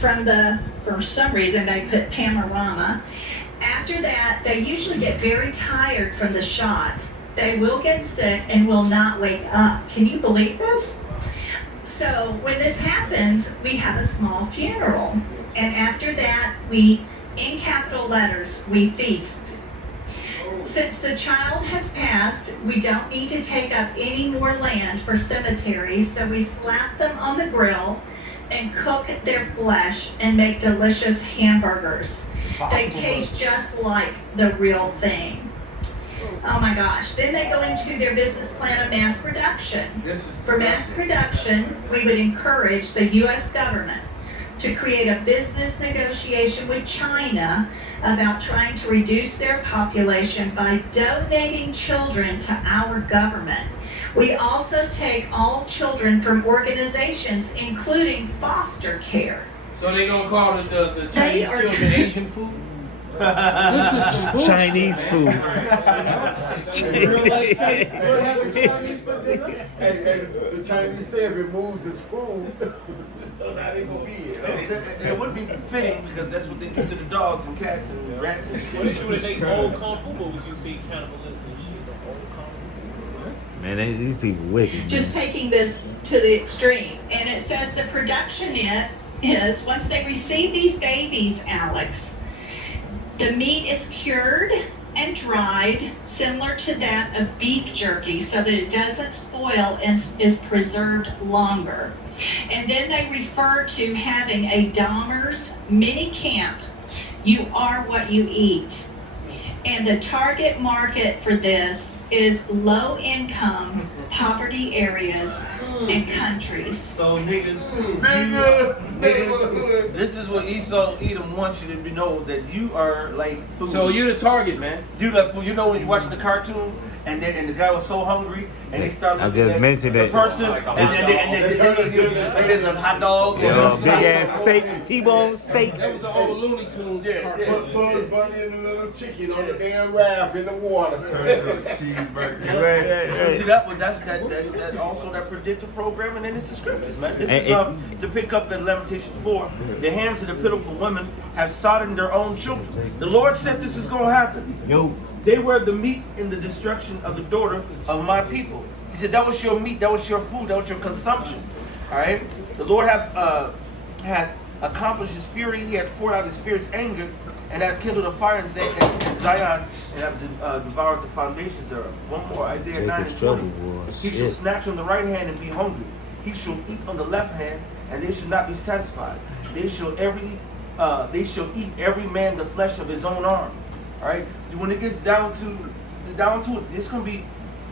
for some reason, they put panorama. After that, they usually get very tired from the shot. They will get sick and will not wake up. Can you believe this? So when this happens, we have a small funeral. And after that, we, in capital letters, we feast. Since the child has passed, we don't need to take up any more land for cemeteries, so we slap them on the grill and cook their flesh and make delicious hamburgers. They taste just like the real thing. Oh my gosh. Then they go into their business plan of mass production. For mass production, we would encourage the U.S. government to create a business negotiation with China about trying to reduce their population by donating children to our government. We also take all children from organizations, including foster care. So they gonna call the Chinese children Asian food? This is some bullshit. Chinese food. Real life Chinese food. Hey, the Chinese say if it moves its food, so now they gonna be here. It would be fitting because that's what they do to the dogs and cats and rats and shit. What if you would have made old kung fu movies? You see cannibalism and shit, the old kung fu movies. Man, these people wicked. Just taking this to the extreme. And it says the production is once they receive these babies, Alex, the meat is cured and dried, similar to that of beef jerky, so that it doesn't spoil and is preserved longer. And then they refer to having a Dahmer's mini camp. You are what you eat. And the target market for this is low-income, poverty areas and countries. So niggas, this is what Esau Edom wants you to know, that you are like food. So you're the target, man. You like food. You know when you're watching the cartoon and the guy was so hungry and they start looking just at mentioned the that. person and there's a hot dog. Big ass steak, T-bone steak. That was an old Looney Tunes cartoon. Put Bugs Bunny and the little chicken on the damn raft in the water. See that's also that predictive programming in the scriptures, man. This is to pick up in Lamentations 4. The hands of the pitiful women have sodden their own children. The Lord said this is going to happen. Yo. They were the meat in the destruction of the daughter of my people. He said that was your meat, that was your food, that was your consumption. All right. The Lord has accomplished His fury. He has poured out His fierce anger, and has kindled a fire in Zion, and have devoured the foundations thereof. One more, Isaiah 9 and 20. He shall snatch on the right hand and be hungry. He shall eat on the left hand, and they shall not be satisfied. They shall eat every man the flesh of his own arm. All right. When it gets down to it, it's gonna be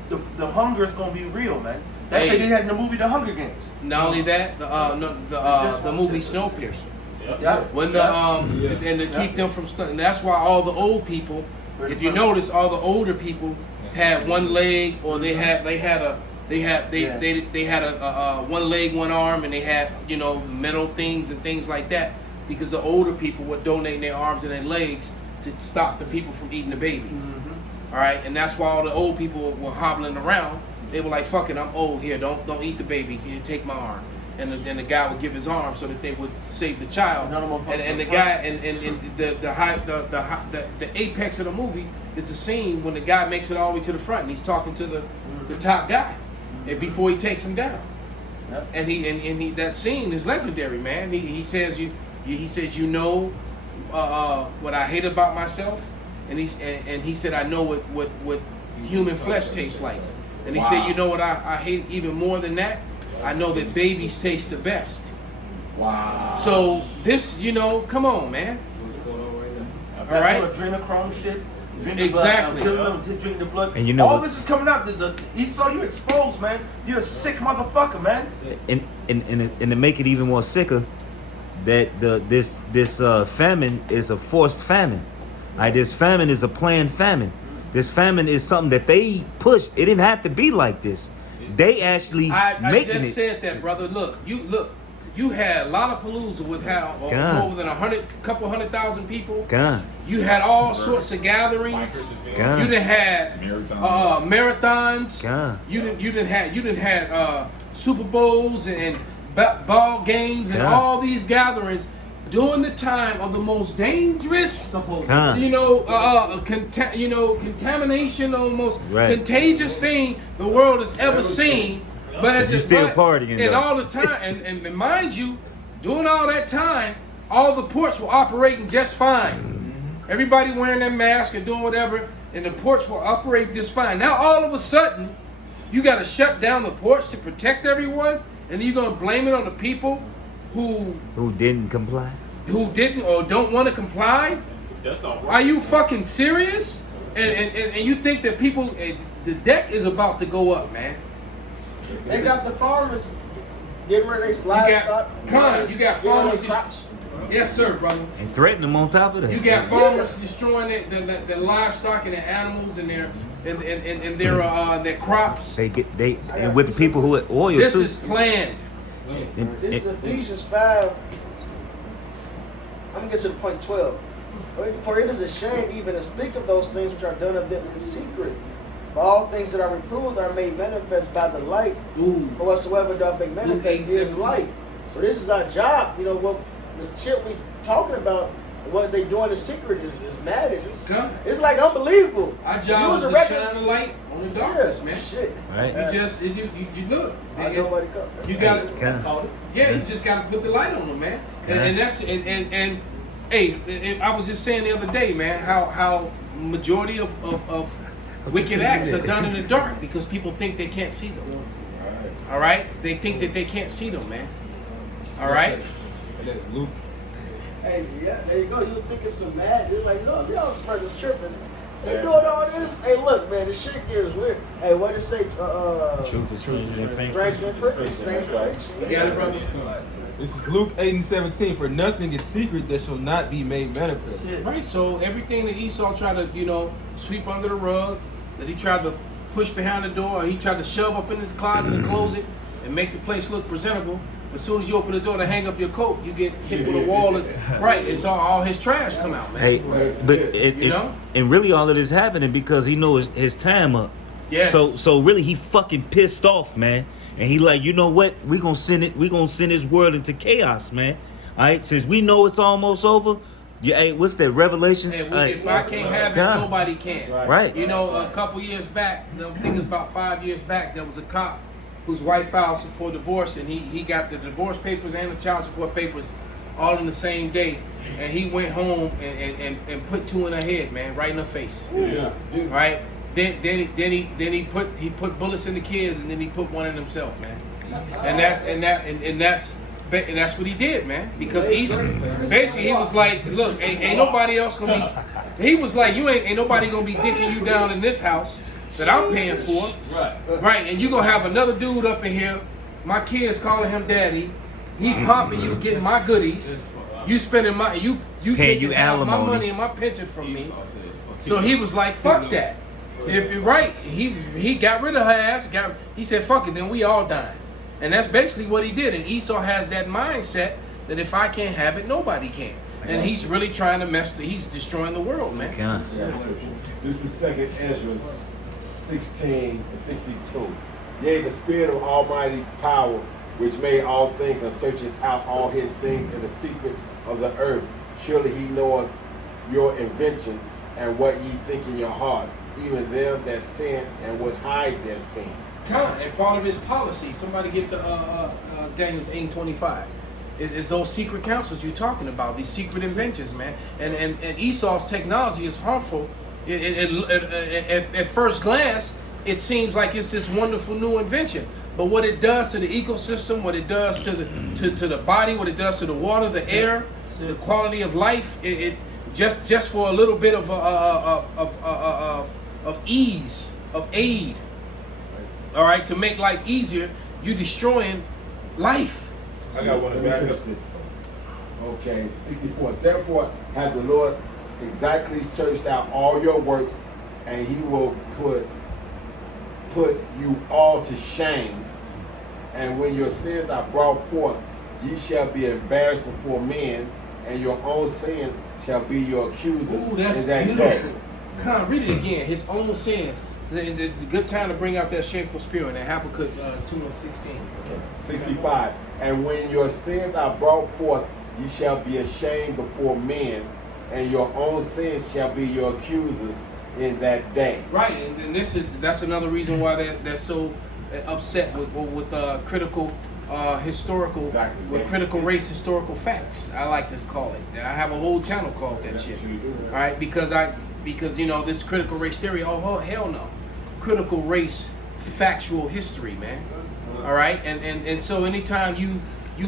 the hunger is gonna be real, man. That's what they had in the movie The Hunger Games. Not only that, the movie Snowpiercer. Yeah. When and to keep them from stuff, and that's why all the old people, if you notice, all the older people had one leg, or they had a one leg, one arm, and they had metal things and things like that, because the older people were donating their arms and their legs to stop the people from eating the babies. Mm-hmm. All right, and that's why all the old people were hobbling around. They were like, "Fuck it, I'm old here. Don't eat the baby. Here, take my arm." And then the guy would give his arm so that they would save the child. And the guy and the apex of the movie is the scene when the guy makes it all the way to the front and he's talking to the top guy, and before he takes him down. Yep. And he that scene is legendary, man. He says what I hate about myself, and he said I know what human flesh tastes like, and he said, you know what I hate even more than that, I know that babies taste the best. Wow. So this, come on, man. All right. Adrenochrome shit. Exactly. Drink the blood. And all this is coming out. Esau, you exposed, man. You're a sick motherfucker, man. And to make it even more sicker, that this famine is a forced famine. Like, this famine is a planned famine. This famine is something that they pushed. It didn't have to be like this. They actually making it. I just said that, brother. Look. You had Lollapalooza with more than a couple 100,000 people. God. You had all sorts of gatherings. God. You done had marathons. God. You didn't have Super Bowls and ball games and all these gatherings. during the time of the most dangerous, Con. contamination, almost Right. contagious thing the world has ever seen. But at You the still but- partying, and though. all the time, and mind you, during all that time, all the ports were operating just fine. Everybody wearing their mask and doing whatever, and the ports were operating just fine. Now all of a sudden, you got to shut down the ports to protect everyone, and you're gonna blame it on the people who didn't comply? didn't or don't want to comply. That's not Are you fucking serious? And you think that people, the deck is about to go up, man. They got the farmers getting rid of their You livestock. got, you got getting rid of farmers. their crops. Yes, sir, brother. And threaten them on top of that. You got farmers destroying their livestock and their animals and their crops. And with the people who had oil This too. is planned. This is Ephesians 5. I'm going to get to the point 12. For it is a shame even to speak of those things which are done of them in secret. But all things that are reproved are made manifest by the light. Ooh. For whatsoever doth make manifest is 8:17. light. So this is our job. You know, what the shit we talking about, what they doing in secret is madness. Come. It's like unbelievable. Our If you job was is a to regular- shine the light on the darkness, man. Shit. Right. You look. I nobody come. You got it. Kinda. Yeah, you just got to put the light on them, man. And that's and hey, I was just saying the other day, man, how majority of wicked acts are done in the dark because people think they can't see them. All right, they think that they can't see them, man. All right. That's Luke. Hey, yeah, there you go. You think it's some mad. It's like, look, y'all brothers tripping. They doing all this. Hey, look, man, this shit is weird. Hey, what did it say? Truth is stranger than fame. Strange than fiction. Strange than fiction. You got it, brother. This is Luke 8:17. For nothing is secret that shall not be made manifest. Right. So everything that Esau tried to, sweep under the rug, that he tried to push behind the door, or he tried to shove up in his closet and close it and make the place look presentable. As soon as you open the door to hang up your coat, you get hit with a wall. Right. It's all his trash come out, man. Hey, but know? and really all of this happening because he knows his time up. Yes. So really he fucking pissed off, man. And he like, you know what? We're gonna send this world into chaos, man. Alright, since we know it's almost over. Yeah, hey, what's that? Revelations? Hey, if I can't have it, God. nobody can. Right. A couple years back, I think it was about 5 years back, there was a cop whose wife filed for divorce, and he got the divorce papers and the child support papers all in the same day. And he went home and put two in her head, man, right in her face. Yeah. Right? Then he put bullets in the kids, and then he put one in himself, man. And that's what he did, man. Because basically he was like, look, ain't nobody else gonna be. He was like, ain't nobody gonna be dicking you down in this house that I'm paying for. Right. And you gonna have another dude up in here. My kids calling him daddy. He popping you, getting my goodies. You spending you taking half my money and my pension from me. So he was like, fuck that. If you're right, he got rid of her ass. He said, fuck it, then we all die. And that's basically what he did. And Esau has that mindset that if I can't have it, nobody can. And he's really trying to he's destroying the world, man. God. This is 2nd Ezra 16 and 62. Yea, the spirit of almighty power, which made all things and searcheth out all hidden things and the secrets of the earth. Surely he knoweth your inventions and what ye think in your heart, even them that sin and would hide their sin. And part of his policy, somebody get the Daniel's 8:25. It's those secret councils you're talking about, these secret inventions, man. And Esau's technology is harmful. At first glance, it seems like it's this wonderful new invention. But what it does to the ecosystem, what it does to the body, what it does to the water, the air, the quality of life, it just for a little bit of ease, of aid. All right, to make life easier, you destroying life. I got one to back up this. Okay, 64. Therefore hath the Lord exactly searched out all your works, and he will put you all to shame. And when your sins are brought forth, ye shall be embarrassed before men, and your own sins shall be your accusers. Ooh, that's in that beautiful. day. Come on, read it again. His own sins. The good time to bring out that shameful spirit in Habakkuk 2:16. 65. And when your sins are brought forth, ye shall be ashamed before men, and your own sins shall be your accusers in that day. Right, and that's another reason why they're so upset with critical historical, Exactly. with critical race historical facts. I like to call it. I have a whole channel called that shit. All right, because you know this critical race theory. Oh hell no, critical race factual history, man. All right, and so anytime you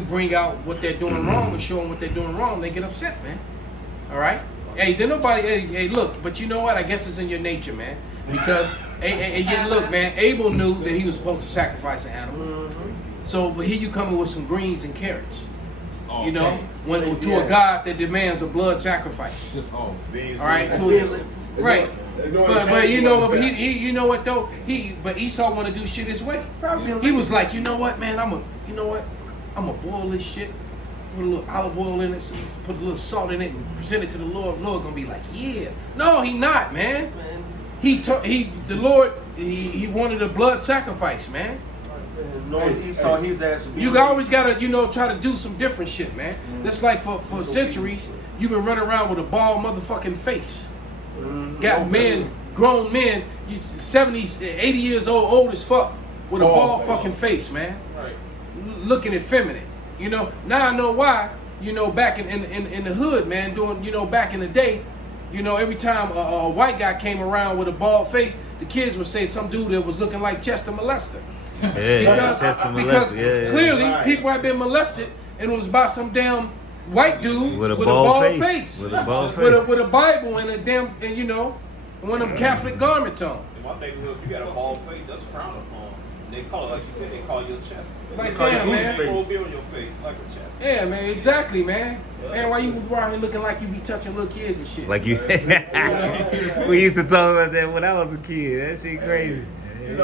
bring out what they're doing wrong and show them what they're doing wrong, they get upset, man. All right. Hey, then nobody. Hey, look. But you know what? I guess it's in your nature, man. Because yeah, look, man. Abel knew that he was supposed to sacrifice an animal. So, but here you coming with some greens and carrots. You know, when to a God that demands a blood sacrifice. Just off. All right. Right. But you know what? But he you know what though? But Esau want to do shit his way. He was like, you know what, man? I'm gonna boil this shit. Put a little olive oil in it, put a little salt in it, and present it to the Lord. Lord gonna be like, yeah. No, he not, man. The Lord wanted a blood sacrifice, man. Esau, his ass. You always gotta, try to do some different shit, man. That's like for centuries, you've been running around with a bald motherfucking face. Got men, grown men, 70s, 80 years old as fuck, with a bald fucking face, man. Right. Looking effeminate. Now I know why. Back in the hood, man, back in the day, every time a white guy came around with a bald face, the kids would say some dude that was looking like Chester Molester. Because clearly people had been molested and it was by some damn white dude with a bald face. With a bald face. With a Bible and a damn, one of them Catholic garments on. In my neighborhood, if you got a bald face, that's frowned upon. They call it, like you said, they call your chest. Like that, man. Full beard on your face, like a chest. Yeah, man, exactly, man. Man, why you around here looking like you be touching little kids and shit? Like you. We used to talk about that when I was a kid. That shit crazy. It's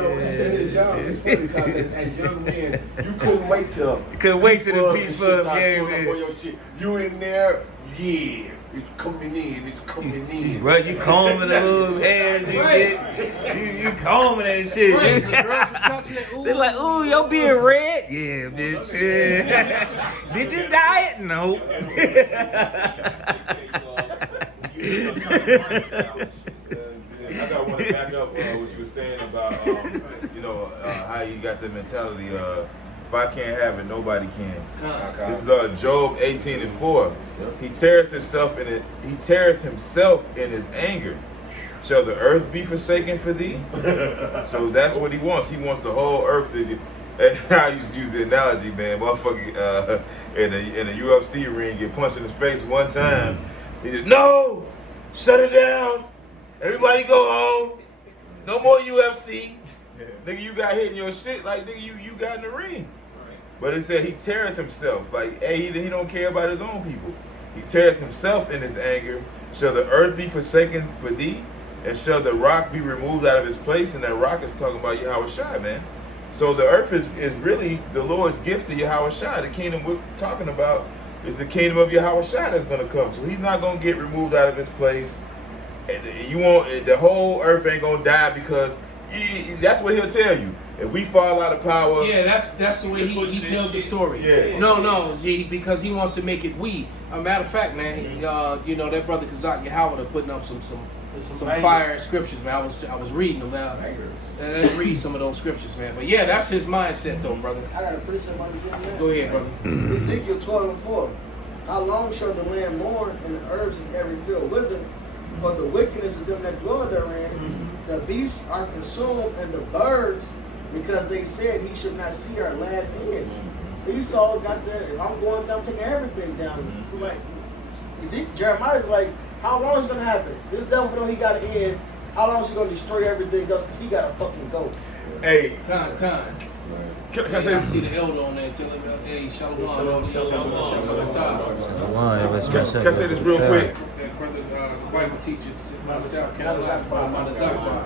funny because as young men, you couldn't wait till the peach fuzz came in. You in there, yeah. It's coming in. Bro, you combing the little hairs you get. You combing that shit. Right, the girls were touching it. They're like, ooh, your beard red? Yeah, bitch. Did you dye it? No. I got one to back up what you were saying about, how you got the mentality of, if I can't have it, nobody can. This is Job 18:4. He teareth himself in his anger. Shall the earth be forsaken for thee? So that's what he wants. He wants the whole earth to. I used to use the analogy, man. Motherfucker in a UFC ring get punched in his face one time. He said, "No, shut it down. Everybody go home. No more UFC." Nigga, you got hit in your shit like nigga, you got in the ring. But it said he teareth himself. Like, hey, he don't care about his own people. He teareth himself in his anger. Shall the earth be forsaken for thee? And shall the rock be removed out of its place? And that rock is talking about Yahweh Shai, man. So the earth is really the Lord's gift to Yahweh Shai. The kingdom we're talking about is the kingdom of Yahweh Shai that's going to come. So he's not going to get removed out of his place. And the whole earth ain't going to die because that's what he'll tell you. If we fall out of power, yeah, that's the way he tells the story. Yeah. No, because he wants to make it we. A matter of fact, man, that brother Kazak Yahweh putting up some fire scriptures, man. I was reading them now. Let's read some of those scriptures, man. But yeah, that's his mindset, though, brother. I got a precept on the Go ahead, brother. Ezekiel 12:4. How long shall the land mourn and the herbs in every field wither? For the wickedness of them that dwell therein, the beasts are consumed and the birds, because they said he should not see our last end. So Esau got that. I'm going down, taking everything down. Like Jeremiah's like, how long is it gonna happen? This devil know he got an end. How long is he gonna destroy everything else? Because he got to fucking go. Hey, Con. can I say I this? see the elder on there. Tell him, hey, shalom. Can I say this real quick? That brother, the Bible teacher, South Carolina.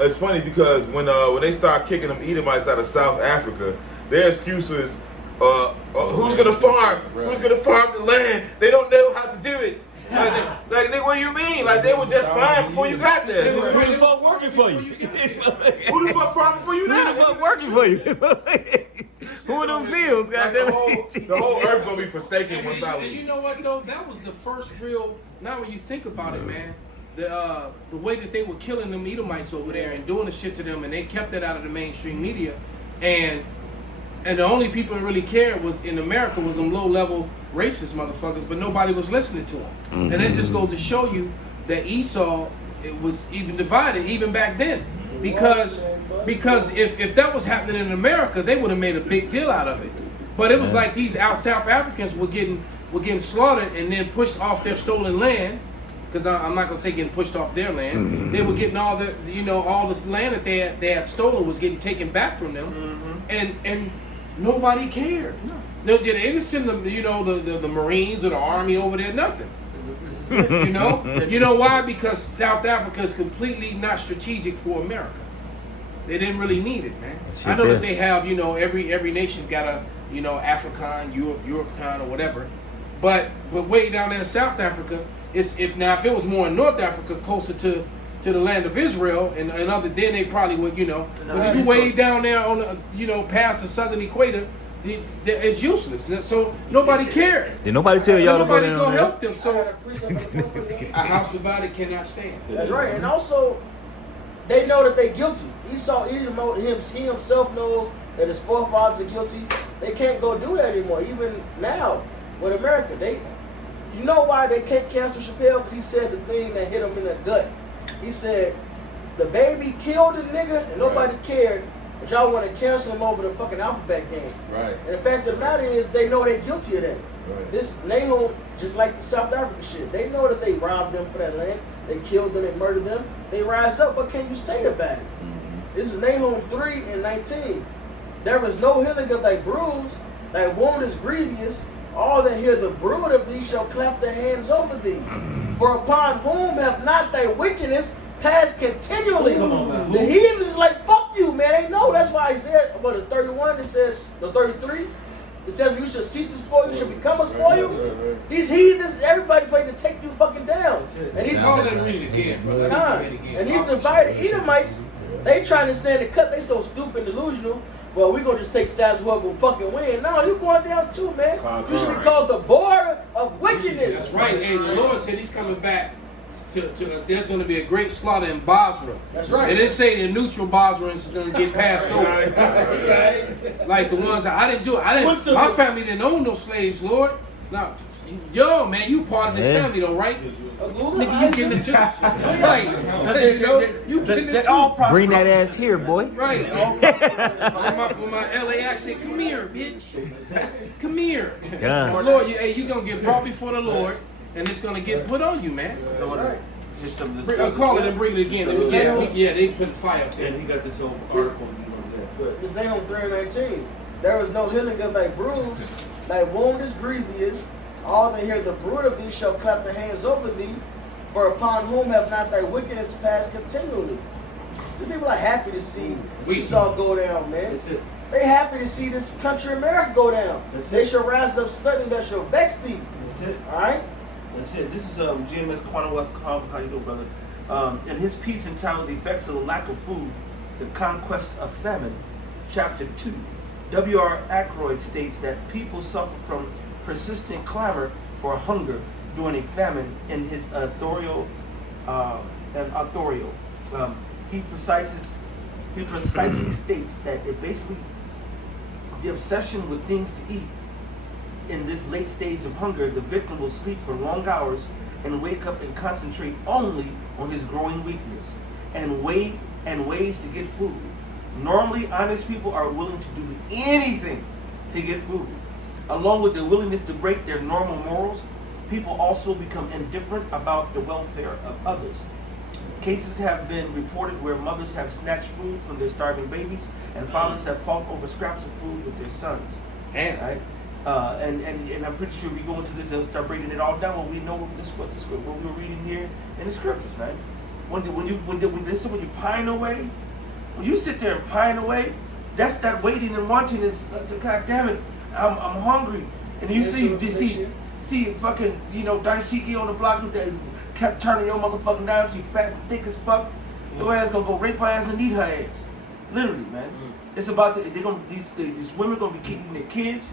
It's funny because when they start kicking them Edomites out of South Africa, their excuse is, who's gonna farm? Who's gonna farm the land? They don't know how to do it. Like, what do you mean? Like, they were just fine before you got there. Who the fuck working for you? Who the fuck farming for you now? Who the fuck working for you? Who in them fields? Like Goddamn. the whole earth gonna be forsaken once I And you leave. know what though? That was the first real. Now when you think about it, man, the way that they were killing them Edomites over there and doing the shit to them, and they kept that out of the mainstream media, and the only people that really cared was in America was them low level racist motherfuckers, but nobody was listening to them. And it just goes to show you that Esau, it was even divided even back then, because if that was happening in America, they would have made a big deal out of it. But it was like these South Africans were getting slaughtered and then pushed off their stolen land. Because I'm not gonna say getting pushed off their land. They were getting all the all this land that they had stolen was getting taken back from them, and nobody cared. They didn't send them, the Marines or the Army over there. Nothing. You know why? Because South Africa is completely not strategic for America. They didn't really need it, man. I know that they have, every nation got a, African, European, or whatever, but way down there in South Africa, if it was more in North Africa, closer to the land of Israel, and other, then they probably would, but if you way down there on the, past the southern equator, it's useless. So nobody cared. Did nobody tell y'all to go Nobody down go there? help them. So a house divided cannot stand. That's right. And also, they know that they're guilty. Esau, he himself knows that his forefathers are guilty. They can't go do that anymore. Even now, with America, you know why they can't cancel Chappelle? Because he said the thing that hit him in the gut. He said, the baby killed the nigga and nobody cared, but y'all want to cancel him over the fucking alphabet game. Right. And the fact of the matter is, they know they're guilty of that. Right. This Nahum, just like the South African shit, they know that they robbed them for that land. They killed them, they murdered them. They rise up. What can you say about it? This is Nahum 3:19. There is no healing of thy bruise. Thy wound is grievous. All that hear the brood of thee shall clap their hands over thee. For upon whom have not thy wickedness passed continually? The heathens is like, fuck you, man. They know. That's why Isaiah, it's 31, it says, 33, it says you should cease to spoil, you should become a spoil. These heathens, everybody's ready to take you fucking down. And he's Call it and read it again, brother. and these divided Edomites, they trying to stand the cut. They so stupid and delusional. Well, we're gonna just take sides who are gonna fucking win. No, you're going down too, man. You should be called the border of wickedness. That's right. And the Lord said He's coming back. There's going to be a great slaughter in Basra. That's right. It didn't say the neutral Basrans are going to get passed over. Like the ones I didn't do it. My family didn't own no slaves, Lord. Now, man, you part of this family though, right? Nigga, you getting into right? You getting into Bring that ass here, boy. right? With my LA accent, come here, bitch. Come here. Yeah. Lord, you gonna get brought before the Lord, and it's gonna get put on you, man. I want to hit some of this. Call it and bring it again. They put fire up there. And he got this whole article. It's Nahum 3:19. There is no healing of thy bruise. Thy wound is grievous. All that hear the brood of thee shall clap their hands over thee. For upon whom have not thy wickedness passed continually? The people are happy to see Esau go down, man. That's it. They happy to see this country America go down. They shall rise up suddenly that shall vex thee. That's it. All right? That's it. This is GMS Quantum Wealth. How you doing, brother? In his piece entitled "The Effects of the Lack of Food: The Conquest of Famine," Chapter 2, W.R. Ackroyd states that people suffer from persistent clamor for hunger during a famine in his authorial. He precisely states that it basically the obsession with things to eat. In this late stage of hunger, the victim will sleep for long hours and wake up and concentrate only on his growing weakness and ways to get food. Normally, honest people are willing to do anything to get food. Along with their willingness to break their normal morals, people also become indifferent about the welfare of others. Cases have been reported where mothers have snatched food from their starving babies and fathers have fought over scraps of food with their sons. Damn. Right? And I'm pretty sure if we go into this and start breaking it all down, well, we know what we're reading here in the scriptures, man. When you pine away, when you sit there and pine away, that's that waiting and wanting is, God damn it, I'm hungry. And you see fucking, Daishiki on the block who kept turning your motherfucking down. She fat and thick as fuck. Your ass gonna go rape her ass and eat her ass. Literally, man. It's about to, these women gonna be eating their kids.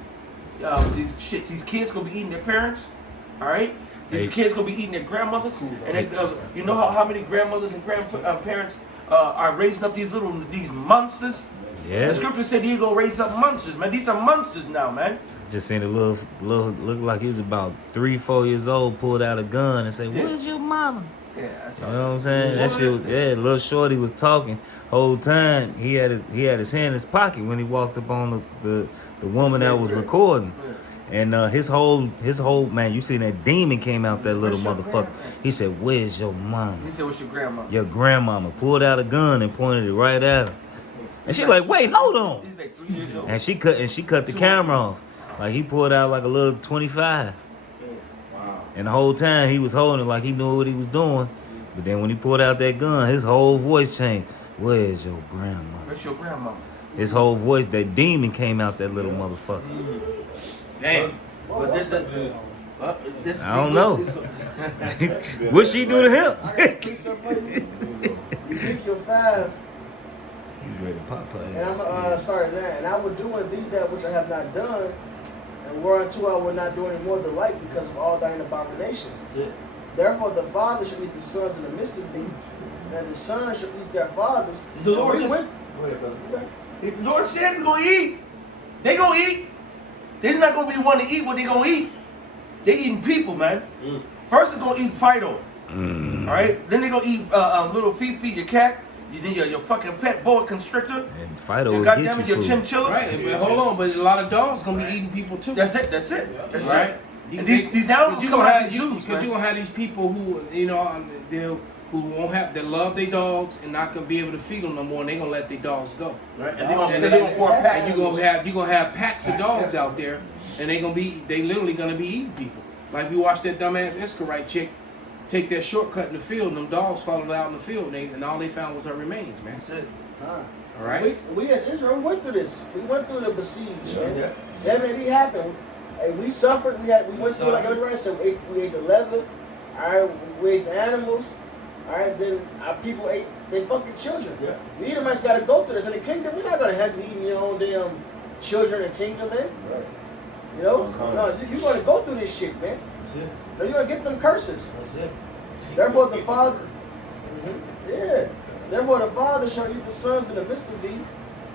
These kids gonna be eating their parents. All right. These kids gonna be eating their grandmothers. And they, you know how many grandmothers and grandparents are raising up these monsters? Yeah. The scripture said he's gonna raise up monsters, man. These are monsters now, man. Just seen a little look like he was about 3-4 years old, pulled out a gun and said, "Where's your mama?" Yeah, that's You know what I'm saying? That shit was, little shorty was talking whole time. He had his hand in his pocket when he walked up on the woman that was recording. And his whole man, you seen that demon came out that little motherfucker. He said, "Where's your mama?" He said, "What's your grandmama?" Your grandmama. Pulled out a gun and pointed it right at her. And she like, "Wait, hold on." He's like 3 years old. And she cut the camera off. Like he pulled out like a little 25. Wow. And the whole time he was holding it like he knew what he was doing. But then when he pulled out that gun, his whole voice changed. "Where's your grandma?" Where's your grandmama? His whole voice, that demon came out that little motherfucker. Damn. But this I don't know. What she do to him? I got a precept for you. Ezekiel 5, He's ready to pop her. and I'm starting that. And I will do indeed that which I have not done, and whereunto I will not do any more the like, because of all thine abominations. That's it. Therefore the father shall eat the sons in the midst of thee, and the sons shall eat their fathers. The Lord And just, we go ahead, brother. went- The Lord said they're gonna eat. They gonna eat. There's not gonna be one to eat what they gonna eat. They eating people, man. First they're gonna eat Fido. All right. Then they gonna eat little Fifi, your cat. Then your fucking pet boa constrictor. And Fido Your will goddamn get you your food. chinchilla. Right, but hold on, but a lot of dogs gonna be eating people too. That's it. That's Right. it. And these animals you come gonna out have these zoos, because you man. gonna have these people who who won't have that love their dogs and not gonna be able to feed them no more, and they gonna let their dogs go. Right. And they're And gonna form And packs. you gonna have packs of dogs out there, and they literally gonna be eating people. Like we watched that dumbass Iscarite chick take that shortcut in the field, and them dogs followed out in the field, and all they found was her remains, man. That's it. All right. We as Israel went through this. We went through the besiege. Yeah. 70 happened. And we suffered. We went through, like everybody said, we ate the leather. All right, we ate the animals. All right, then our people ate their fucking children. Yeah. The Edomites got to go through this. In the kingdom, we're not gonna have you eating your own damn children in the kingdom, man. Right. You know, Okay. no, you're gonna go through this shit, man. That's it. No, you're gonna get them curses. That's it. Therefore, the father. Yeah. Therefore, the father shall eat the sons in the midst of thee,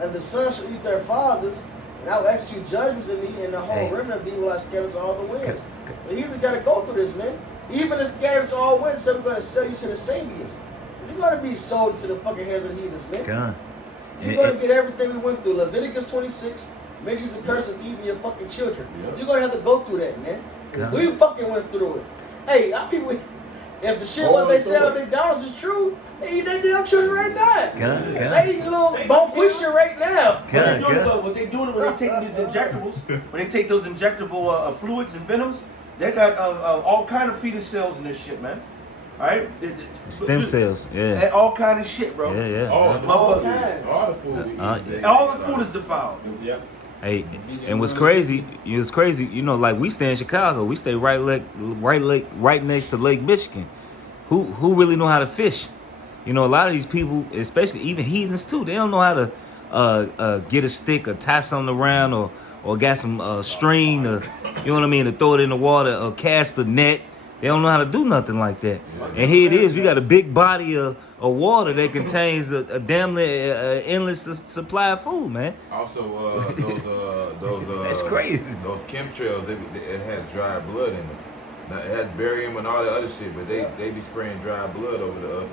and the sons shall eat their fathers. And I will execute judgments in thee, and the whole remnant of thee will I scatter to all the winds. So you just got to go through this, man. Even the scatter to all winds, so we're going to sell you to the Sabians. You're going to be sold to the fucking hands of heathens, man. God. You're going to get everything we went through. Leviticus 26 mentions the curse of eating your fucking children. You're going to have to go through that, man. God. We fucking went through it. Hey, our people, if the shit what they sell at McDonald's is true, they eat their damn children right now. God. They eat little bonfire shit right now. What they doing when they take these injectables, when they take those injectable fluids and venoms, they got all kind of fetus cells in this shit, man. All right, Stem cells. Yeah. all kind of shit, bro. Yeah. All the food we eat. All the food is defiled. Yep. Hey, and what's crazy, you know, like we stay in Chicago, we stay right next to Lake Michigan. Who really know how to fish? You know, a lot of these people, especially even heathens too, they don't know how to get a stick or tie something around or got some string to, you know what I mean, to throw it in the water or cast a net. They don't know how to do nothing like that. And here it is, we got a big body of water that contains a damn near endless supply of food, man. Also, those That's crazy. Those chemtrails, it has dry blood in them. Now, it has barium and all that other shit, but they be spraying dry blood over the.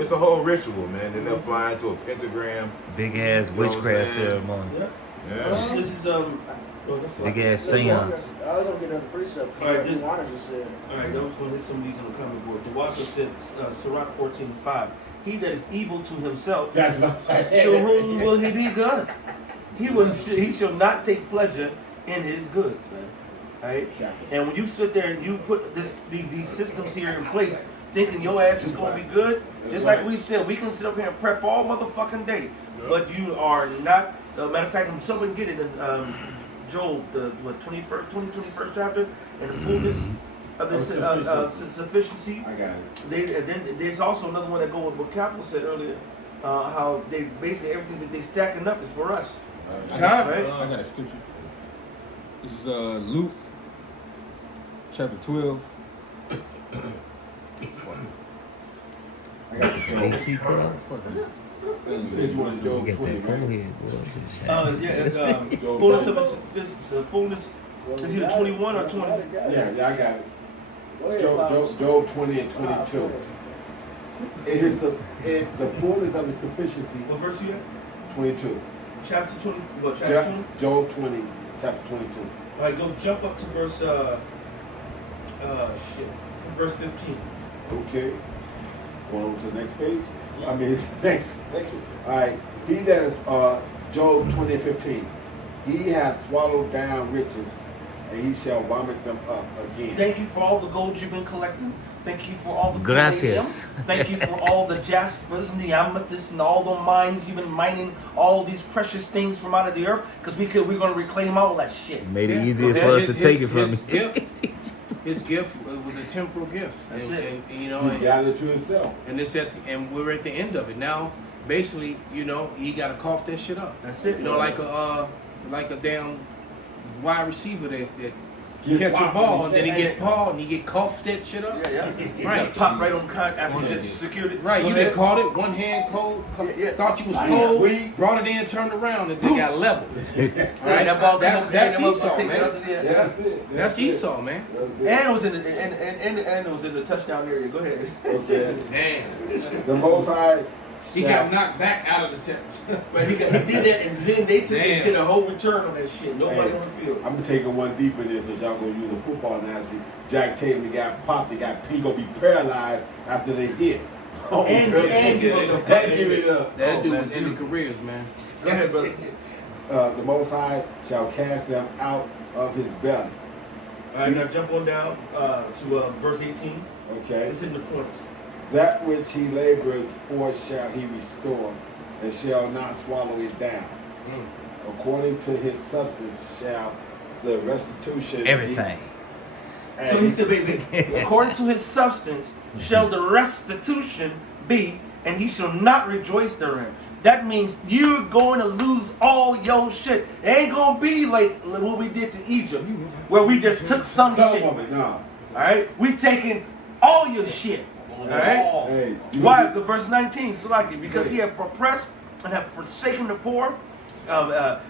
It's a whole ritual, man. Then they'll fly into a pentagram. Big ass You know what I'm witchcraft saying? ceremony. Yeah. This is Big ass seance. I was gonna get another precept. All right, What then- Juana just said. All right, I was going to hit some of these on the comment board. The Walker said, Sirach 14:5. He that is evil to himself, That's what to whom will he be good? He shall not take pleasure in his goods, man. All right? And when you sit there and you put these systems here in place, thinking your ass is going to be good, just like we said, we can sit up here and prep all motherfucking day, but you are not. Matter of fact, someone get it in Job, the 21st chapter, and the fullness of this sufficiency. I got it. Then there's also another one that go with what Capital said earlier. how they basically everything that they stacking up is for us. I Right? got a scripture. This is Luke chapter 12. I got the Job. AC cut off. You said you wanted Job Get 20, that right? forehead, boy. Fullness of his fullness. Is he the 21 or 20? Yeah, I got it. Go ahead, Job 20 and 22. The fullness of his sufficiency, What verse you at? 22. Chapter 20. What, chapter 20? Job 20, chapter 22. All right, go jump up to verse, verse 15. Okay. Going over to the next page. I mean, next section. All right. He that is, Job 20 and 15. He has swallowed down riches, and he shall vomit them up again. Thank you for all the gold you've been collecting. Thank you for all the Gracias. palladium. Thank you for all the jaspers and the amethysts and all the mines you've been mining, all these precious things from out of the earth, because we're going to reclaim all that shit. Made it Yeah. easier Yeah, for us to his- take it from his him. His gift was a temporal gift. That's and, it. And, you know, He gathered to himself. and it's and we're at the end of it now. Basically, you know, he got to cough that shit up. That's it. You know, like a damn wide receiver that Get catch a popped ball and and then he he get paused and he get coughed that shit up. Yeah. Right. Pop right on con after you just secured it. Right, Go you ahead. done caught it, one hand cold, Yeah. thought you was Nice. cold, Sweet. brought it in, turned around, and then got leveled. Right, that ball That's come up there, that motherfucker Esau, take the man. other- yeah. That's it. That's it. Esau, man. That's it. And it was in the and it was in the touchdown area. Go ahead. Okay. Damn. The Most High He shall- got knocked back out of the tent. But he did that, and then they took Damn. it to the whole return on that shit. Nobody Hey, on the field. I'm gonna take it one deeper in this, since y'all gonna use a football analogy. Jack Tatum, he got popped, he gonna be paralyzed after they hit. Oh, And give him the and give it up. That dude man, was ending careers, man. Go ahead, brother. The Most High shall cast them out of his belly. All right, now jump on down to verse 18. Okay. It's in the points. That which he laboreth for shall he restore, and shall not swallow it down. According to his substance shall the restitution be. Everything. And So he said, wait. According to his substance shall the restitution be, and he shall not rejoice therein. That means you're going to lose all your shit. It ain't gonna be like what we did to Egypt, where we just took some shit. of it, no. All right, we taking all your shit. All right. Hey, you Why? gonna The verse 19, Salaki, because he have oppressed and have forsaken the poor.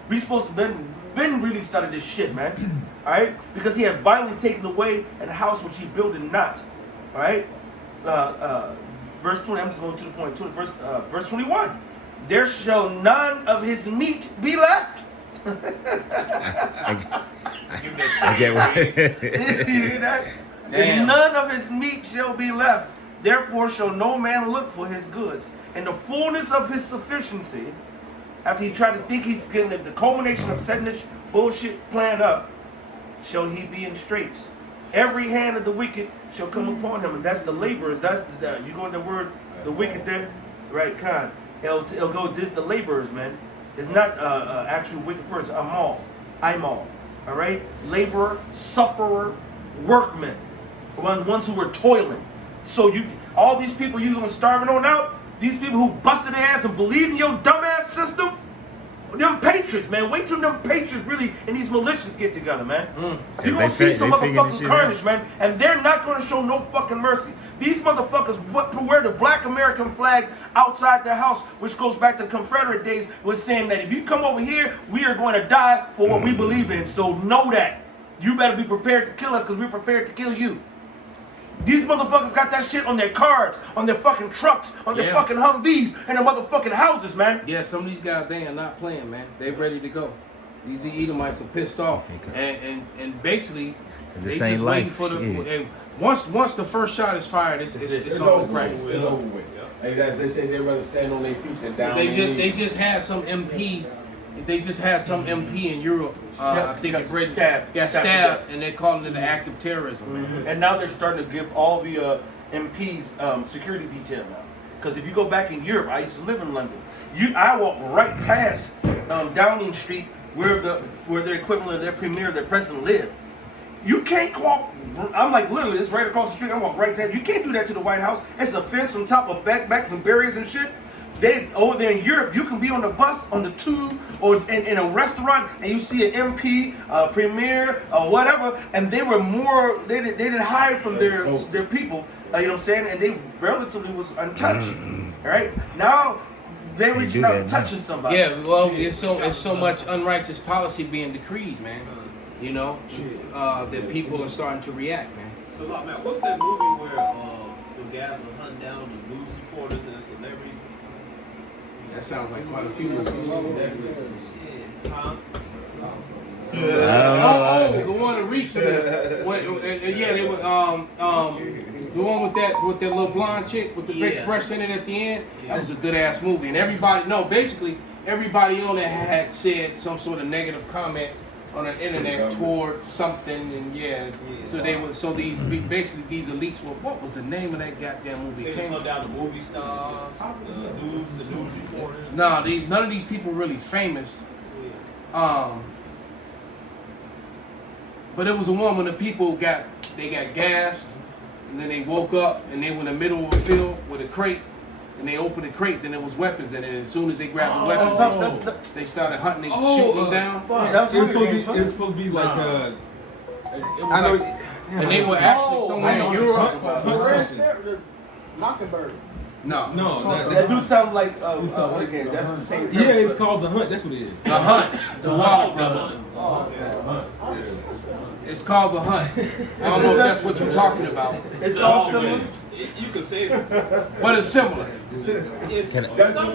We supposed to been really started this shit, man. All right, because he had violently taken away an house which he builded not. All right. Verse 20. I'm just going to the point. Verse 21. There shall none of his meat be left. I get what. Did you hear that? Damn. And none of his meat shall be left. Therefore shall no man look for his goods. And the fullness of his sufficiency, after he tried to think he's getting the culmination of setting this bullshit plan up, shall he be in straits. Every hand of the wicked shall come upon him. And that's the laborers. That's the you go in the word, the wicked there, right? Con. It'll go, this the laborers, man. It's not actual wicked person. I'm all. All right? Laborer, sufferer, workmen. Ones who were toiling. So all these people you're gonna starving on out, these people who busted their ass and believe in your dumbass system, them patriots, man. Wait till them patriots really and these militias get together, man. You're gonna see some motherfucking carnage, man, and they're not gonna show no fucking mercy. These motherfuckers wear the black American flag outside their house, which goes back to the Confederate days, was saying that if you come over here, we are going to die for what we believe in. So know that. You better be prepared to kill us because we're prepared to kill you. These motherfuckers got that shit on their cars, on their fucking trucks, on their fucking Humvees, and their motherfucking houses, man. Yeah, some of these guys, they are not playing, man. They ready to go. These Edomites are pissed off, and basically they This ain't just waiting life. for the. Shit. And once the first shot is fired, it's It's on over the crack. with. It's over with. Hey, as they say, they'd rather stand on their feet than down. They just had some MP. They just had some MP in Europe. I think in Britain got stabbed, and they're calling it an act of terrorism. Man. And now they're starting to give all the MPs security detail now. Because if you go back in Europe, I used to live in London. I walked right past Downing Street where their equivalent of their premier, their president lived. You can't walk. I'm like literally, it's right across the street. I walk right there. You can't do that to the White House. It's a fence on top of back some barriers and shit. They over there in Europe, you can be on the bus, on the tube, or in a restaurant, and you see an MP, a premier, or whatever, and they were more. They didn't hide from their people. You know what I'm saying? And they relatively was untouched. All right. Now they're reaching out and touching somebody. Yeah. Well, it's so much unrighteous policy being decreed, man. You know, that people are starting to react, man. So, man, what's that movie where the guys were hunting down the news reporters and the celebrities and stuff? That sounds like quite a few movies. Yeah. Huh? The one recently, they were the one with that little blonde chick with the big breast in it at the end. That was a good ass movie, and basically everybody on it had said some sort of negative comment on the internet towards something, and so these elites were. What was the name of that goddamn movie? They slow down the movie stars, the news reporters. No, none of these people were really famous. But it was a one when the people got gassed, and then they woke up and they were in the middle of a field with a crate, and they opened the crate, then there was weapons in it. And as soon as they grabbed the weapons, they started hunting and shooting them down. It's supposed to be like and they were actually somewhere in Europe. Mockingbird. No, that do sound like again. That's the same. Yeah, it's called The Hunt. That's what it is. The Hunt. The Hunt. It's called The Hunt. I don't know if that's what you're talking about. It's all similar. You could say it. But it's similar. It's That's them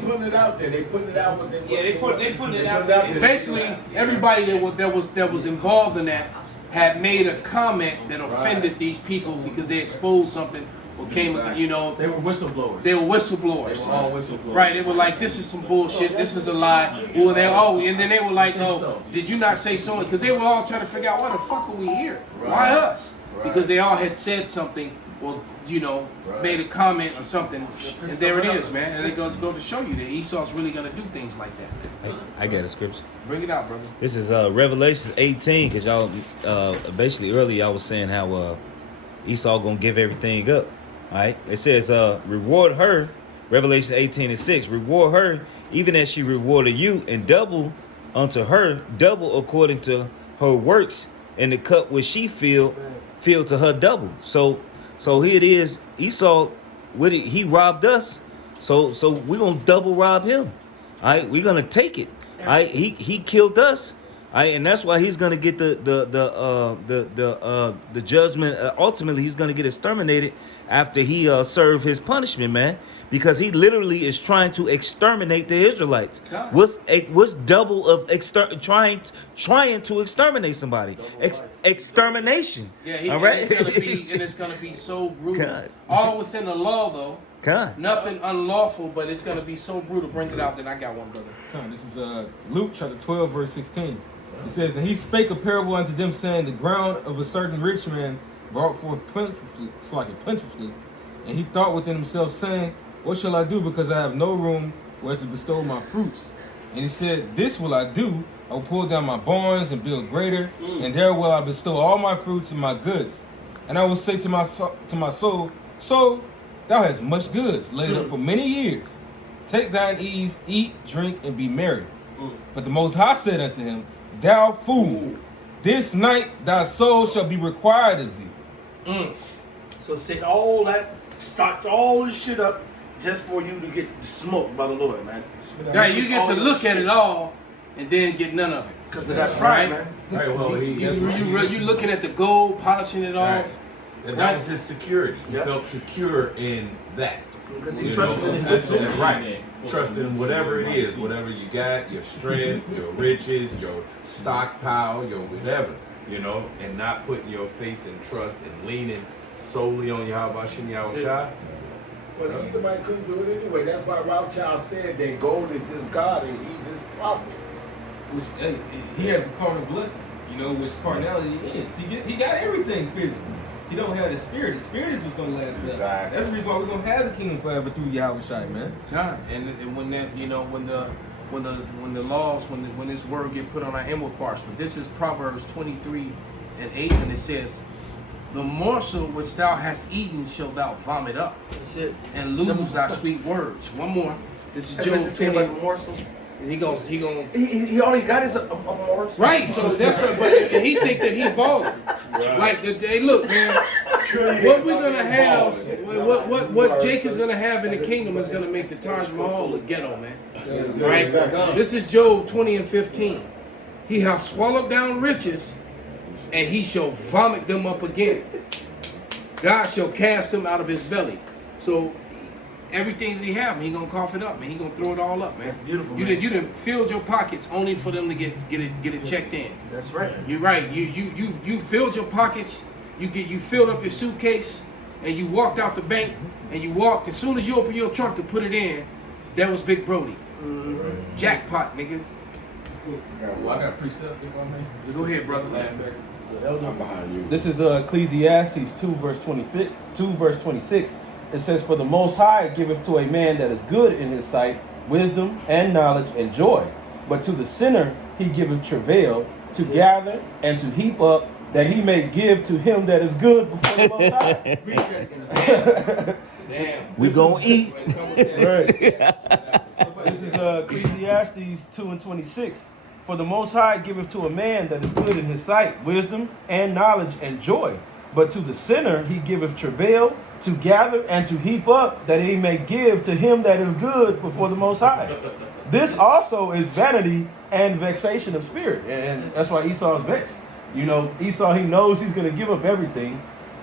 putting it out there. They putting it out. they putting it out there. Basically, everybody that was involved in that had made a comment that offended these people because they exposed something or came, They were whistleblowers. They were whistleblowers. They were all whistleblowers. Right, they were like, this is some bullshit, this is a lie. And then they were like, oh, did you not say so? Because they were all trying to figure out, why the fuck are we here? Why us? Because they all had said something or, made a comment or something. And there it is, man. And it goes to show you that Esau's really going to do things like that. I got a scripture. Bring it out, brother. This is Revelation 18, because y'all basically earlier y'all was saying how Esau gonna give everything up. All right, it says reward her, Revelation 18:6, reward her even as she rewarded you, and double unto her, double according to her works, and the cup which she filled to her double. So here it is, Esau, he robbed us, so we're gonna double rob him. All right, we're gonna take it. All right, he killed us. And that's why he's gonna get the judgment. Ultimately, he's gonna get exterminated after he served his punishment, man. Because he literally is trying to exterminate the Israelites. What's double of trying to exterminate somebody? Extermination. Yeah, all right. It's gonna be so brutal. God. All within the law, though. God. Nothing unlawful, but it's gonna be so brutal. Bring it out. Then I got one, brother. This is Luke chapter 12, verse 16. It says, and he spake a parable unto them, saying, the ground of a certain rich man brought forth plentifully, and he thought within himself, saying, what shall I do, because I have no room where to bestow my fruits? And he said, this will I do, I will pull down my barns and build greater, and there will I bestow all my fruits and my goods. And I will say to my soul, so thou hast much goods laid up for many years. Take thine ease, eat, drink, and be merry. But the Most High said unto him, thou fool, this night thy soul shall be required of thee. So take all that, stock all this shit up just for you to get smoked by the Lord, man. Yeah, you get to look at it all and then get none of it. Because of that pride, man. Right, well, you looking at the gold, polishing it off. And that was his security. He felt secure in that. Because he trusted in his good. Right. Trust in whatever it is, whatever you got, your strength, your riches, your stockpile, your whatever, and not putting your faith and trust and leaning solely on Yahweh Shem Yahushua. But the Edomite couldn't do it anyway. That's why Rothschild said that gold is his God and he's his prophet. Which he has a carnal blessing, which carnality is. He got everything physically. He don't have the spirit. The spirit is what's gonna last. Exactly. That's the reason why we're gonna have the kingdom forever through Yahweh Shai, man. God, and when that, when the laws, when this word get put on our inward parts. But this is Proverbs 23:8, and it says, The morsel which thou hast eaten shalt thou vomit up, That's it. and lose thy sweet words. One more. This is Job Does it say 20. like a morsel? And he gonna He only got is a morsel. right. So that's but he think that he balling. Like hey, look, man. What we're gonna have, what Jake is gonna have in the kingdom is gonna make the Taj Mahal look ghetto, man. Right? This is Job 20 and 15. He hath swallowed down riches, and he shall vomit them up again. God shall cast them out of his belly. So everything that he have, he gonna cough it up, man. He gonna throw it all up, man. That's beautiful. You man. didn't filled your pockets only for them to get it checked in. That's right. You're right. You filled your pockets. You filled up your suitcase, and you walked out the bank, and you walked. As soon as you opened your trunk to put it in, that was Big Brody. Jackpot, nigga. Well, I got a precept if I may. Go ahead, brother. I'm behind you. This is Ecclesiastes 2 verse 26. It says, "For the Most High giveth to a man that is good in his sight wisdom and knowledge and joy. But to the sinner he giveth travail to gather and to heap up, that he may give to him that is good before the Most High." Damn. We gonna eat. Right. This is Ecclesiastes 2 and 26. "For the Most High giveth to a man that is good in his sight wisdom and knowledge and joy. But to the sinner he giveth travail to gather and to heap up, that he may give to him that is good before the Most High. This also is vanity and vexation of spirit." And that's why Esau is vexed. You know, Esau, he knows he's going to give up everything.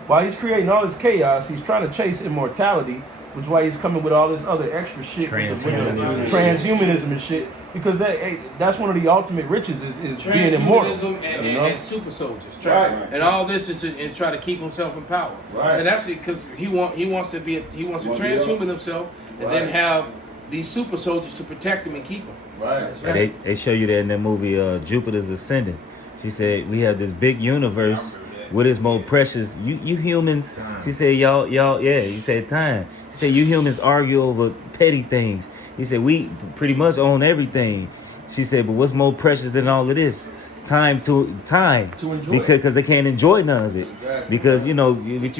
While he's creating all this chaos, he's trying to chase immortality, which is why he's coming with all this other extra shit, with the transhumanism and shit. Because that's one of the ultimate riches is being immortal. Transhumanism and super soldiers. Right. And all this is to try to keep himself in power. Right. And that's it, because he wants to transhuman himself and then have these super soldiers to protect him and keep him. Right. They show you that in that movie Jupiter's Ascending. She said we have this big universe. What is more precious? You humans. She said y'all. Yeah. He said time. He said you humans argue over petty things. He said we pretty much own everything. She said, but what's more precious than all of this? Time to enjoy, because they can't enjoy none of it. Exactly. Because you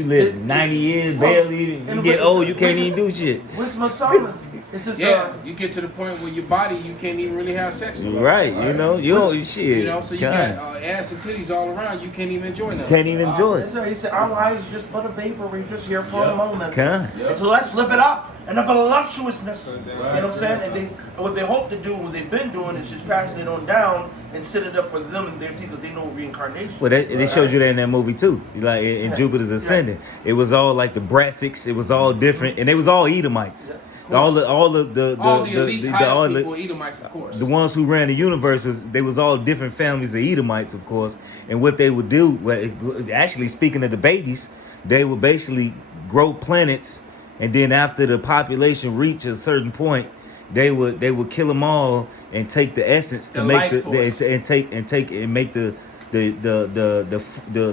live 90 years barely, you get old, you can't even do shit. Wisdom of Solomon. It's just, you get to the point where your body you can't even really have sex with. Right, you don't shit. So you got ass and titties all around. You can't even enjoy nothing. Can't even enjoy That's it. right. He said, "Our lives are just but a vapor. We're just here for a moment." Can't. And so let's live it up. And of voluptuousness. You know what I'm saying? And what they hope to do, what they've been doing, is just passing it on down and set it up for them and their seed, because they know reincarnation. Well, they showed you that in that movie too. Like in Jupiter's Ascending, it was all like the Brassics. It was all different, and they was all Edomites. All the elite people, Edomites, of course. The ones who ran the universe was all different families of Edomites, of course. And what they would do, actually speaking of the babies, they would basically grow planets, and then after the population reached a certain point, they would kill them all and take the essence to make the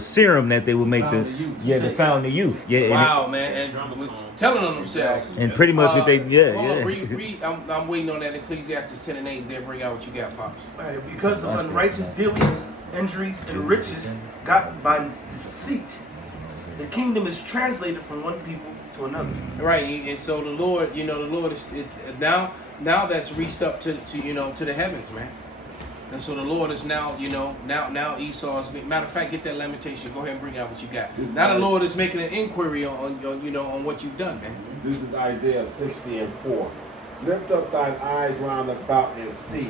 serum that they would make the fountain of youth. Yeah. Wow, man, and telling on themselves. And pretty much what they read. I'm waiting on that Ecclesiastes 10 and 8. Then bring out what you got, pops. Right, because of unrighteous dealings, injuries, and riches gotten by deceit, the kingdom is translated from one people to another. Right, and so the Lord, the Lord is now that's reached up to the heavens, man. And so the Lord is now Esau is matter of fact, get that lamentation. Go ahead and bring out what you got. Now the Lord is making an inquiry on what you've done, man. This is Isaiah 60 and 4. Lift up thine eyes round about and see.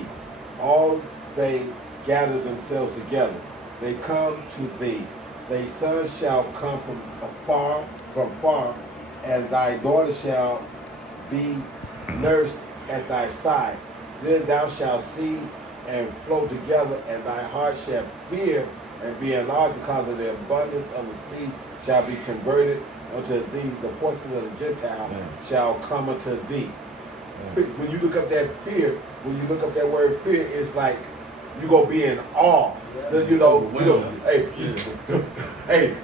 All they gather themselves together. They come to thee. Thy sons shall come from far, and thy daughter shall be nursed at thy side. Then thou shalt see and flow together, and thy heart shall fear and be enlarged, because of the abundance of the sea shall be converted unto thee. The portions of the Gentile shall come unto thee. When you look up that fear, when you look up that word fear, it's like you go be in awe. Hey,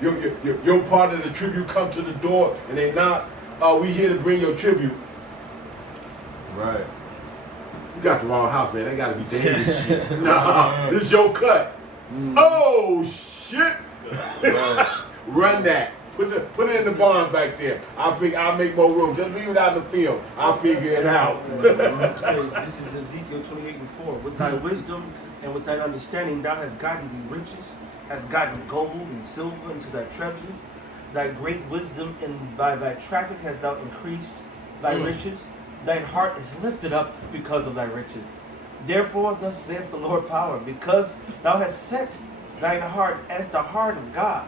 your part of the tribute come to the door, and they knock. We here to bring your tribute. Right. You got the wrong house, man. They gotta be damn this shit. Nah, this is your cut. Oh shit. Run that. Put it in the barn back there. I figure I'll make more room. Just leave it out in the field. I'll figure it out. Okay, this is Ezekiel 28:4. With thy wisdom and with thine understanding, thou hast gotten thee riches, hast gotten gold and silver into thy treasures. Thy great wisdom and by thy traffic hast thou increased thy riches. Thine heart is lifted up because of thy riches. Therefore, thus saith the Lord power, because thou hast set thine heart as the heart of God.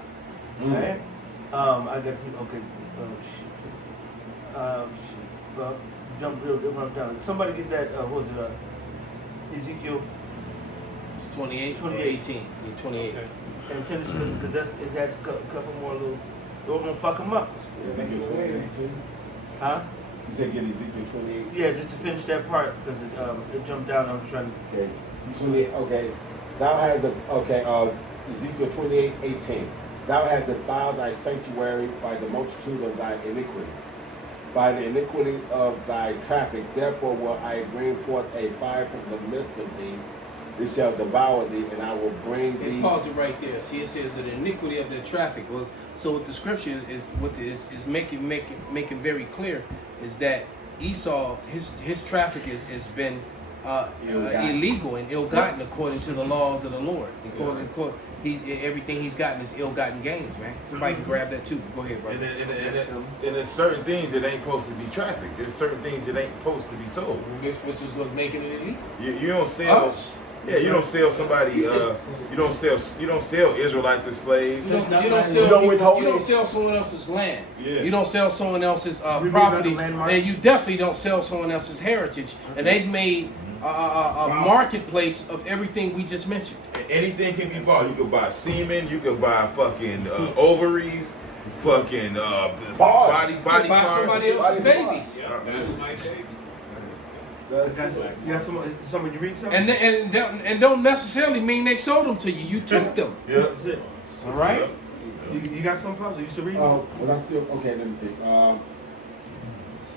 Right? I gotta keep, okay, jump real down. Somebody get that, what was it, Ezekiel? It's 28, 28. 18. Yeah, 28. Okay. And finish this, because it has a couple more little, we're gonna fuck them up. Ezekiel 28, 18? Huh? You said get Ezekiel 28? Yeah, just to finish that part, because it jumped down, I was trying to. Okay. 28, okay. Thou hast Ezekiel 28, 18. Thou hast defiled thy sanctuary by the multitude of thy iniquity, by the iniquity of thy traffic. Therefore will I bring forth a fire from the midst of thee. It shall devour thee, and I will bring thee. Pause it right there. See, it says that the iniquity of the traffic was. So what the scripture is making very clear is that Esau, his traffic has been illegal and ill-gotten according to the laws of the Lord. Everything he's gotten is ill-gotten gains, man. Somebody can grab that too. Go ahead, brother. And there's certain things that ain't supposed to be trafficked. There's certain things that ain't supposed to be sold. Which is what's making it illegal. You don't sell. Us. Yeah, you don't sell somebody. You don't sell Israelites as slaves. You don't sell someone else's land. Yeah. You don't sell someone else's property, and you definitely don't sell someone else's heritage. And they've made a marketplace of everything we just mentioned. Anything can be bought. You could buy semen. You could buy fucking ovaries. Fucking body buy parts. somebody else's babies. You got someone you read something? And don't necessarily mean they sold them to you. You took them. Yeah. That's it. All right. You got some puzzle? You still reading? Was I still okay? Let me think.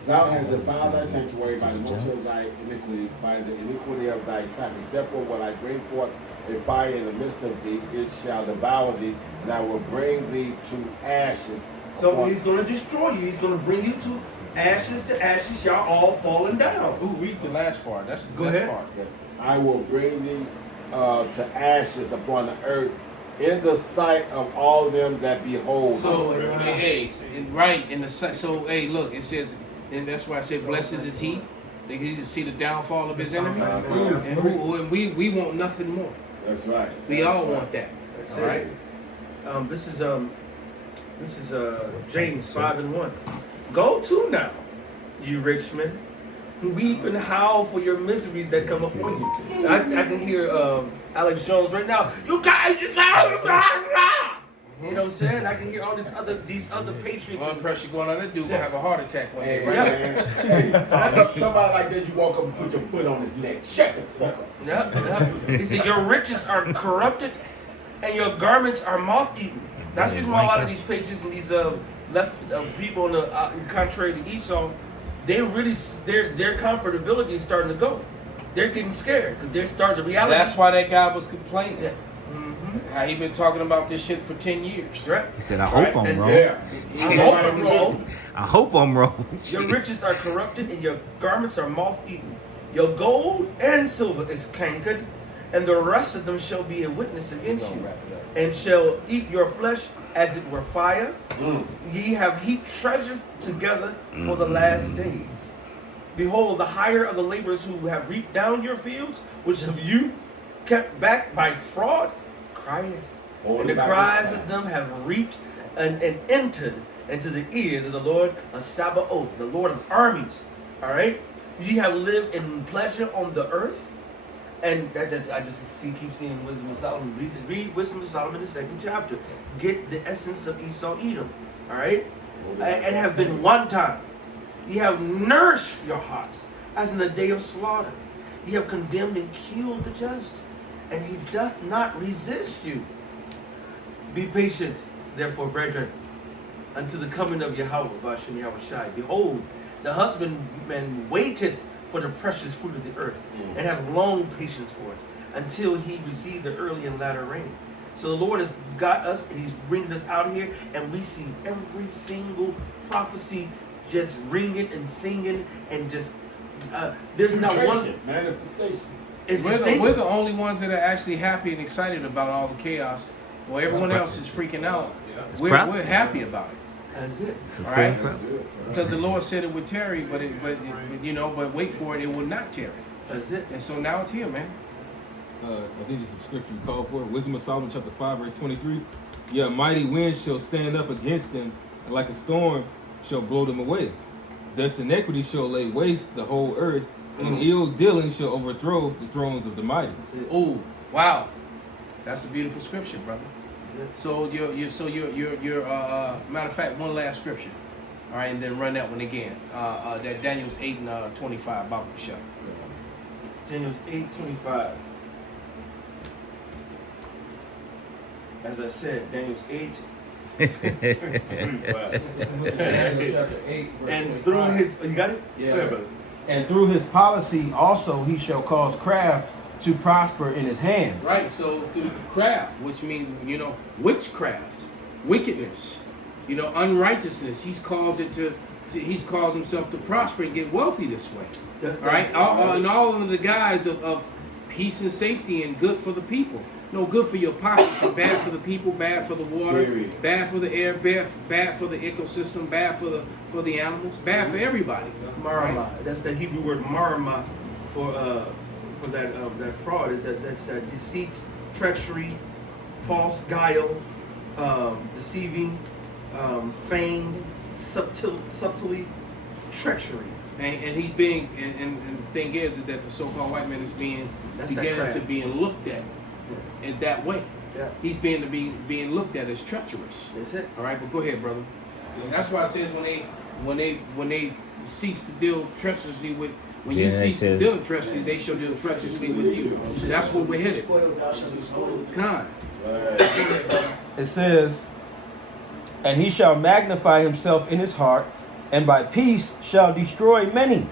Thou hast defiled thy sanctuary by the multitude of thy iniquities, by the iniquity of thy traffic. Therefore will I bring forth a fire in the midst of thee, it shall devour thee, and I will bring thee to ashes. So he's going to destroy you. He's going to bring you to ashes. Y'all all falling down. Ooh, read the last part. That's the Go best ahead. part. I will bring thee to ashes upon the earth, in the sight of all them that behold. So, hey, look, it says, and that's why I said, blessed is he. They can see the downfall of his enemy. And we want nothing more. That's right. We all want that. That's all right. This is James 5:1. Go to now, you rich men, weep and howl for your miseries that come upon you. I can hear Alex Jones right now. You guys, you know what I'm saying? I can hear all these other patriots. Blood pressure going on. That dude gonna have a heart attack one day. Hey, somebody like that, you walk up and put your foot on his neck. Shut the fuck up. Yeah. He said, your riches are corrupted and your garments are moth-eaten. That's the reason why a lot of these pages and these left people on the contrary to Esau, their comfortability is starting to go. They're getting scared because they're starting to reality. That's why that guy was complaining. Yeah. How he been talking about this shit for 10 years. Right. He said, I hope I'm wrong. Yeah. I hope I'm wrong. Your riches are corrupted and your garments are moth-eaten. Your gold and silver is cankered, and the rest of them shall be a witness against you, and shall eat your flesh as it were fire. Ye have heaped treasures together for the last days. Behold, the hire of the laborers who have reaped down your fields, which have you kept back by fraud, crieth. And the cries of them have reaped and entered into the ears of the Lord of Sabaoth, the Lord of armies. All right? Ye have lived in pleasure on the earth. And I just keep seeing Wisdom of Solomon. Read Wisdom of Solomon, the 2nd chapter. Get the essence of Esau Edom. All right? And have been one time. Ye have nourished your hearts as in the day of slaughter. Ye have condemned and killed the just, and he doth not resist you. Be patient, therefore, brethren, until the coming of Yahweh, Bashem Yahushai. Behold, the husbandman waiteth for the precious fruit of the earth, and have long patience for it, until he receive the early and latter rain. So the Lord has got us, and He's bringing us out here, and we see every single prophecy just ringing and singing, and just there's not one manifestation. We're the only ones that are actually happy and excited about all the chaos. Well, everyone else is freaking out. We're happy about it. That's it. All right, because the Lord said it would tarry, but wait for it, it will not tarry. That's it. And so now it's here, man. I think it's the scripture you called for. Wisdom of Solomon, chapter 5, verse 23. Yeah, a mighty wind shall stand up against them, and like a storm shall blow them away. Thus iniquity shall lay waste the whole earth, and ill dealing shall overthrow the thrones of the mighty. Oh, wow, that's a beautiful scripture, brother. So your matter of fact, one last scripture, all right, and then run that one again. That Daniel's 8 and 25. Bible shot. Daniel's 8:25. As I said, Daniel's 8. And through his, you got it? Yeah. Go ahead, brother. And through his policy also he shall cause craft to prosper in his hand. Right. So through craft, which means witchcraft, wickedness, unrighteousness. He's caused himself to prosper and get wealthy this way. All right. And all under the guise of peace and safety and good for the people. No, good for your pockets, and bad for the people, bad for the water, bad for the air, bad for the ecosystem, bad for the animals, bad for everybody. Marama. Right? That's the Hebrew word marama for that fraud. That's that deceit, treachery, false guile, deceiving, feigned, subtly treachery. And he's being, and the thing is that the so-called white man is beginning to being looked at in that way. Yeah. He's being looked at as treacherous. That's it. All right, but go ahead, brother. And that's why it says when they cease to deal treacherously with, you cease to deal treacherously, they shall deal treacherously with you. That's where we're headed. God. It says, and he shall magnify himself in his heart, and by peace shall destroy many.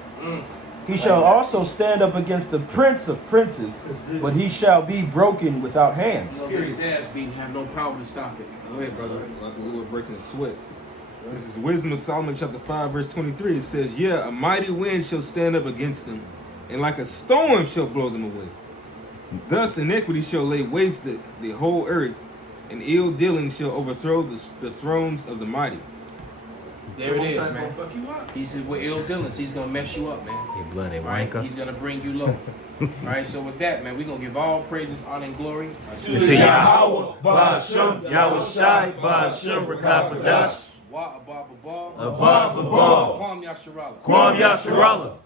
He shall also stand up against the prince of princes, but he shall be broken without hand. He'll get his ass beaten, have no power to stop it. Go ahead, brother. Like the Lord breaking the sweat. This is Wisdom of Solomon, chapter 5, verse 23. It says, yeah, a mighty wind shall stand up against them, and like a storm shall blow them away. Thus iniquity shall lay waste the whole earth, and ill dealing shall overthrow the thrones of the mighty. There it is, man. He said, with ill dealings, he's going to mess you up, man. Your bloody Right? wanker. He's going to bring you low. All right, so with that, man, we're going to give all praises, honor, and glory To Yahweh, Ba'ashem, Yahushai, Ba'ashem, Rakapadash, Wa Abba Baba, Abba Baba, Kwam Yasharala. Kwam Yasharala.